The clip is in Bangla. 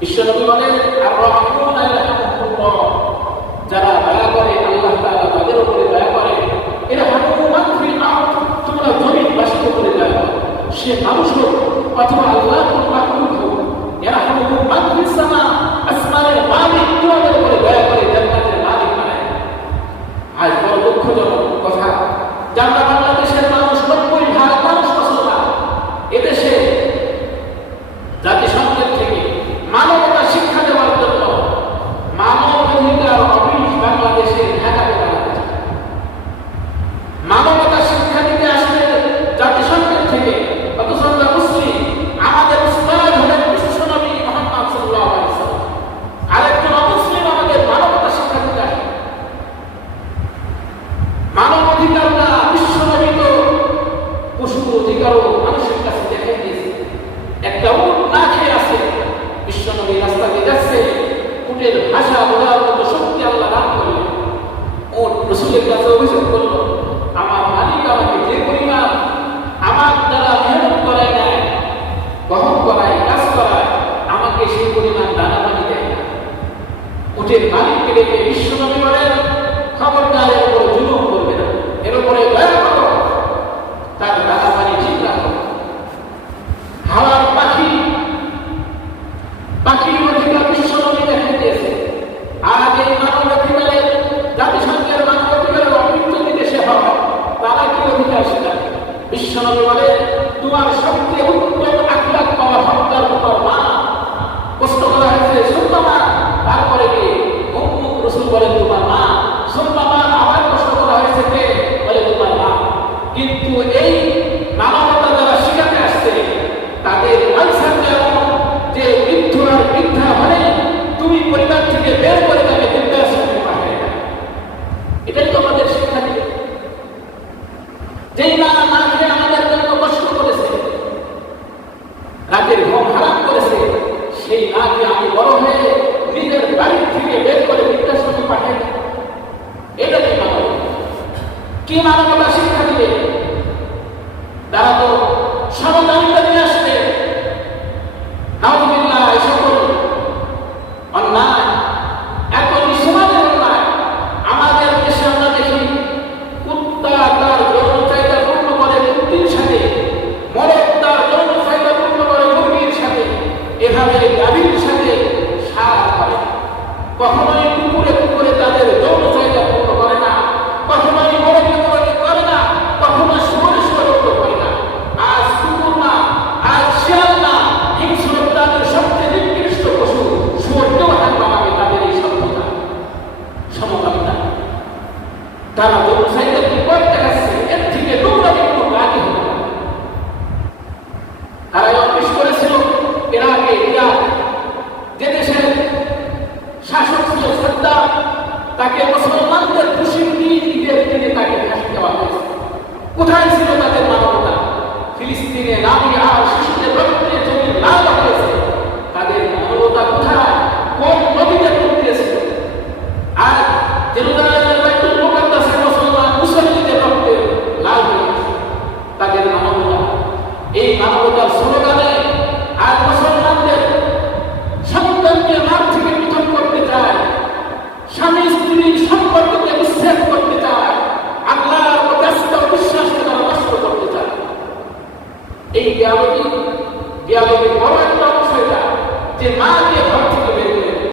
বিশ্বনবী বলেন আর যারা দয়া করে আল্লাহ তাআলা তাদের উপরে দয়া করে, এরা ফিল আরদ, তোমরা জমিনবাসীর উপরে দয়া করো। সে মানুষ হোক অথবা আল্লাহ মাখলুক হোক, এরা হাকুমান ফিল সামা করে আজ বড় দুঃখজনক কথা যে ভাষা মতো শক্তি আল্লাহ দান করলেন। রসুলের কাছে অভিযোগ করল, আমার মালিক আমাকে যে পরিমাণ আমার দ্বারা মেহনত করায় নেয় বহন করায়, কাজ করায়, আমাকে সেই পরিমাণ দানা পানি দেয় না। মালিককে ডেকে বিশ্বনবী বলেন, খবরদারের উপরে জুলুম করবে না এর উপরে দয়া করো তার দানা পানি ঠিক রাখো হাওয়ার পাখি পাখির অধিকার বিশ্বনবী দেখা দিয়েছে আজ এই মানব অধিকারের জাতিসংঘের মানব অধিকারের অভিযোগ দেশে হয় তারা কি অধিকার সেটা বিশ্বনবী বলে, তোমার সবচেয়ে উত্তম আখলাক পাওয়া হত্যার উপর মা। প্রশ্ন করা হয়েছে সুন্দর মা তারপরে কি? মুখ রসুল বলেন তোমার মা। সুন্দর মা আবার প্রশ্ন করা হয়েছে, কে? বলে, তোমার মা। কিন্তু এই মানবতা যারা শিখাতে আসছে, তাদের মানসার যে বৃদ্ধ আর বৃদ্ধা হলে তুমি পরিবার থেকে বের করে পাঠায় না। এটাই তো আমাদের শিক্ষা দিবে। যেই মা না খেয়ে আমাদের জন্য কষ্ট করেছে রাতের ঘুম হারাম করেছে সেই নাকে আমি বড় হয়ে নিজের বাড়ির থেকে বের করে বৃদ্ধাশ্রমে পাঠাই এটা কি মানব কি মানবতা শিক্ষা দিবে তারা তো সমকামিতা নিয়ে আসবে আমাদের দেখি তার তার এভাবে সার কখনোই কুকুরে কুকুরে তাদের যৌন চাহিদা পূর্ণ করে না কখনোই মরদে মরদে করে না কখনোই সুরে সুরে করে না আজ কুকুর না আজ শিয়াল না হিংস্র তাদের সবচেয়ে নিকৃষ্ট পশু সুরকেও হাত বানাবে তাদের এই সভ্যতা সমকামিতা তারা কি করে দেখাচ্ছে এর থেকে নোংরামি কোনো কাজই না। তারা অফিস করেছিল, এর আগে ইরাক যে দেশের শাসক ছিল সাদ্দাম, তাকে মুসলমানদের খুশি দিয়ে ঈদের তাকে ফাঁসি দেওয়া হয়েছে। কোথায় ছিল তাদের মানবতা? ফিলিস্তিনে নারী আর এই জ্ঞানটি জ্ঞানের বড় একটা অবস্থা যে মাকে